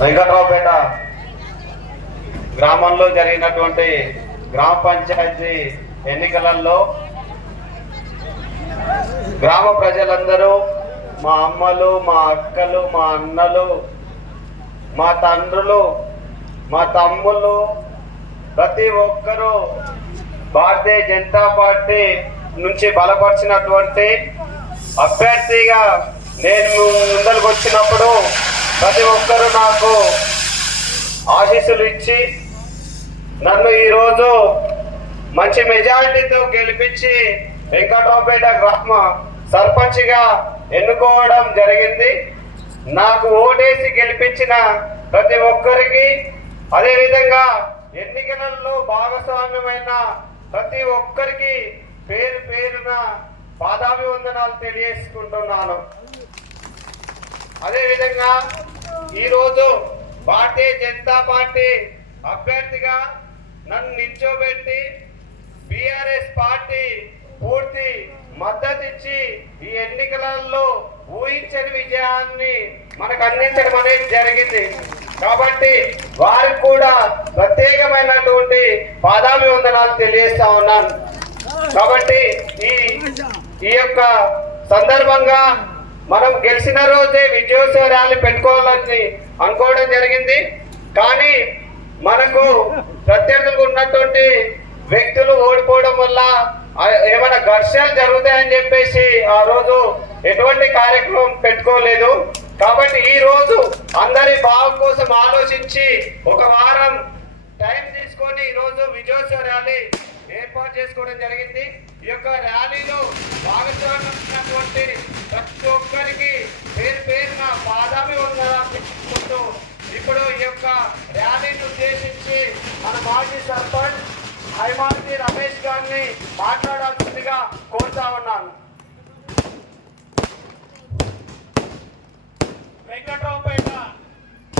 వెంకట్రావుపేట గ్రామంలో జరిగినటువంటి గ్రామ పంచాయతీ ఎన్నికలలో గ్రామ ప్రజలందరూ, మా అమ్మలు, మా అక్కలు, మా అన్నలు, మా తండ్రులు, మా తమ్ముళ్ళు, ప్రతి ఒక్కరూ భారతీయ జనతా పార్టీ నుంచి బలపరిచినటువంటి అభ్యర్థిగా నేను ముందరకు వచ్చినప్పుడు ప్రతి ఒక్కరూ నాకు ఆశీస్సులు ఇచ్చి నన్ను ఈరోజు మంచి మెజారిటీతో గెలిపించి వెంకట్రావుపేట గ్రామ సర్పంచ్గా ఎన్నుకోవడం జరిగింది. నాకు ఓటేసి గెలిపించిన ప్రతి ఒక్కరికి, అదేవిధంగా ఎన్నికలలో భాగస్వామ్యమైన ప్రతి ఒక్కరికి పేరు పేరున పాదాభివందనాలు తెలియజేసుకుంటున్నాను. అదేవిధంగా ఈరోజు భారతీయ జనతా పార్టీ అభ్యర్థిగా నన్ను నిల్చోబెట్టి బీఆర్ఎస్ పార్టీ పూర్తి మద్దతు ఇచ్చి ఈ ఎన్నికలలో ఊహించని విజయాన్ని మనకు అందించడం అనేది జరిగింది. కాబట్టి వారికి కూడా ప్రత్యేకమైనటువంటి పాదాభివందనాలు తెలియజేస్తా ఉన్నాను. కాబట్టి ఈ యొక్క సందర్భంగా మనం గెలిచిన రోజే విజయోత్సవ ర్యాలీ పెట్టుకోవాలని అనుకోవడం జరిగింది. కానీ మనకు ప్రత్యర్థులు ఉన్నటువంటి వ్యక్తులు ఓడిపోవడం వల్ల ఏమైనా ఘర్షణలు జరుగుతాయని చెప్పేసి ఆ రోజు ఎటువంటి కార్యక్రమం పెట్టుకోలేదు. కాబట్టి ఈ రోజు అందరి బాగు కోసం ఆలోచించి ఒక వారం టైం తీసుకొని ఈరోజు విజయోత్సవ ర్యాలీ ఏర్పాటు చేసుకోవడం జరిగింది. ఈ యొక్క ర్యాలీలో భాగస్వామ్యమైనటువంటి ప్రతి ఒక్కరికి పేరు పేరున పాదాభివందనాలు తీసుకుంటూ ఇప్పుడు ఈ యొక్క ర్యాలీని ఉద్దేశించి మన మాజీ సర్పంచ్ హైమావతి రమేష్ గారిని మాట్లాడాల్సిందిగా కోరుతా ఉన్నాను.